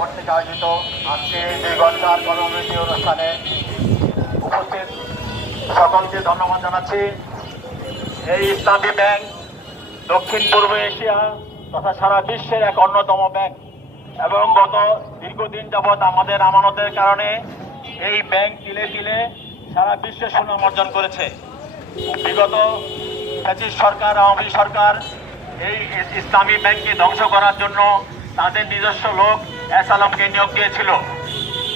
কর্তৃক আয়োজিত আজকে 2 ঘন্টার কর্মবিরতি অনুষ্ঠানে উপস্থিত সকলকে ধন্যবাদ জানাচ্ছি। এই ইসলামী ব্যাংক দক্ষিণ পূর্ব এশিয়া তথা সারা বিশ্বের এক অন্যতম ব্যাংক এবং গত দীর্ঘদিন যাবৎ আমাদের আমানতের কারণে এই ব্যাংক তিলে তিলে সারা বিশ্বে সুনাম অর্জন করেছে। বিগত ফ্যাসিস্ট সরকার, আওয়ামী সরকার এই ইসলামী ব্যাংককে ধ্বংস করার জন্য তাদের নিজস্ব লোক এস আলমকে নিয়োগ দিয়েছিল।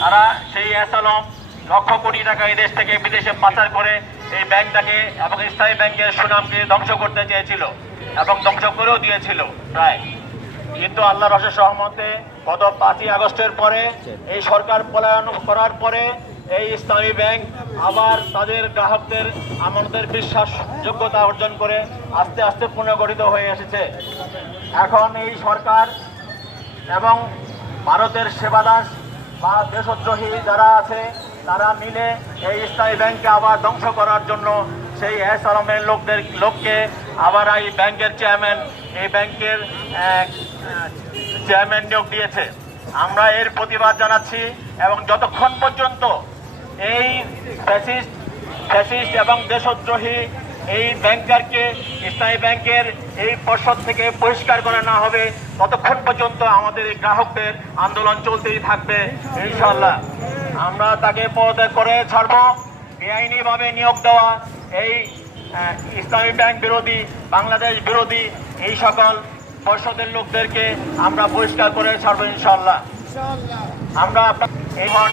তারা সেই এস আলম লক্ষ কোটি টাকা এই দেশ থেকে বিদেশে পাচার করে এই ব্যাংকটাকে এবং ইসলামী ব্যাংকের সুনামকে ধ্বংস করতে চেয়েছিল এবং ধ্বংস করেও দিয়েছিল প্রায়। কিন্তু আল্লাহর অশেষ রহমতে গত 5ই আগস্টের পরে এই সরকার পলায়ন করার পরে এই ইসলামী ব্যাংক আবার তাদের গ্রাহকদের আমানতের বিশ্বাসযোগ্যতা অর্জন করে আস্তে আস্তে পুনর্গঠিত হয়ে এসেছে। এখন এই সরকার এবং ভারতের সেবাদাস বা দেশদ্রোহী যারা আছে তারা মিলে এই ইসলামী ব্যাংককে আবার ধ্বংস করার জন্য সেই এস আলমের লোককে আবার এই ব্যাংকের চেয়ারম্যান, এই ব্যাংকের চেয়ারম্যান নিয়োগ দিয়েছে। আমরা এর প্রতিবাদ জানাচ্ছি এবং যতক্ষণ পর্যন্ত এই ফ্যাসিস্ট এবং দেশদ্রোহী এই ব্যাংকারকে ইসলামী ব্যাংকের এই পর্ষদ থেকে পরিষ্কার করা না হবে ততক্ষণ পর্যন্ত আমাদের এই গ্রাহকদের আন্দোলন চলতেই থাকবে ইনশাআল্লাহ। আমরা তাকে পদত্যাগ করে ছাড়ব। বেআইনিভাবে নিয়োগ দেওয়া এই ইসলামী ব্যাংক বিরোধী, বাংলাদেশ বিরোধী এই সকল পর্ষদের লোকদেরকে আমরা পরিষ্কার করে ছাড়বো ইনশাআল্লাহ। আমরা এই